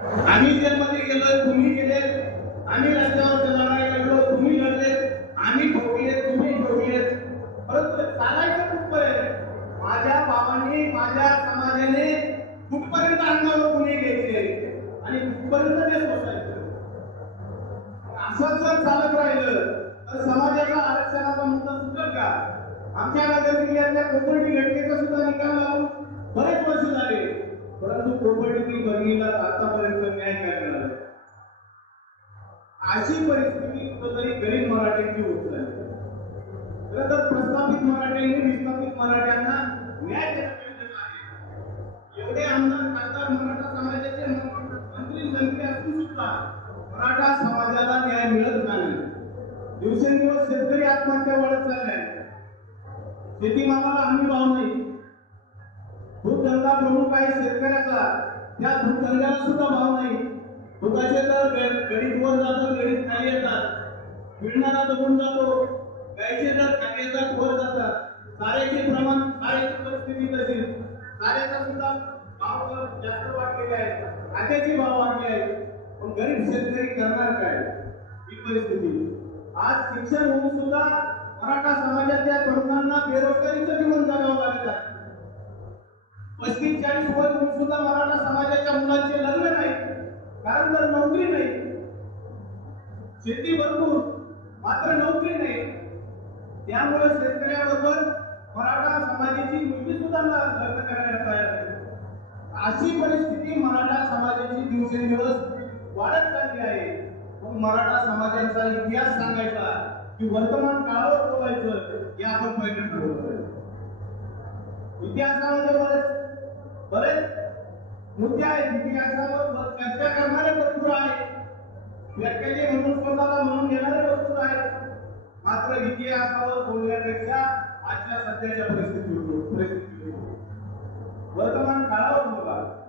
आम्ही जेलमध्ये गेलोय तुम्ही गेले आम्ही रस्त्यावर लढाई लढलो तुम्ही लढले आम्ही ठोकले तुम्ही ठोकले परंतु चालायचं कुठपर्यंत? माझ्या बाबांनी माझ्या समाजाने कुठपर्यंत अंगावर गुन्हे घ्यायचे? आणि कुठपर्यंत ते सोसायचं? असं जर चालत राहिलं तर समाजाला आरक्षणाचा मुद्दा सुटेल का? आमच्या नगर जिल्ह्यातल्या कोथरडी घटनेचा सुद्धा निकाल लावून बरेच वर्ष झाले. परंतु कोपर्डी बहिणीला आतापर्यंत न्याय करणार अशी परिस्थिती कुठेतरी गरीब मराठ्यांची होत झाली खरं तर प्रस्थापित मराठ्यांनी विस्थापित मराठ्यांना न्याय एवढे आमदार खासदार मराठा समाजाचे मंत्री संख्या असून सुद्धा मराठा समाजाला न्याय मिळत नाही. दिवसेंदिवस शेतकरी आत्महत्या वाढत चालल्या शेतीमालाला हमी भाव त्या दूध सुद्धा भाव नाही. भूताचे तर ग- गणित वर जातात गणित खाली येतात. मिळणारा दबून जातो गायचे तर खाली येतात वर जातात. साऱ्याचे प्रमाण साऱ्याची परिस्थिती तशी. साऱ्याचा सुद्धा भाव जास्त वाढलेले आहे. कांद्याचे भाव वाढले आहे. पण गरीब शेतकरी करणार काय? ही परिस्थिती. आज शिक्षण होऊन सुद्धा मराठा समाजातल्या तरुणांना बेरोजगारीचं जीवन नोकरी नाही. शेती भरपूर मात्र नोकरी नाही. त्यामुळे शेतकऱ्याबरोबर मराठा समाजाची मुलगी सुद्धा ल- लग्न करण्यात तयार नाही. अशी परिस्थिती मराठा समाजाची दिवसेंदिवस वाढत चालली आहे. मग मराठा समाजाचा इतिहास सांगायचा की वर्तमान काळावर बोलायचं हे आपण पहिल्यांदा ठरवलं इतिहासामध्ये म्हणजे मुद्दे आहेत इतिहासावर चर्चा करणारे भरपूर आहे व्यक्ती म्हणून स्वतःला म्हणून घेणारे भरपूर आहेत. मात्र इतिहासावर बोलण्यापेक्षा आजच्या सध्याच्या परिस्थितीवर परिस्थितीवर वर्तमान काळावर बघा.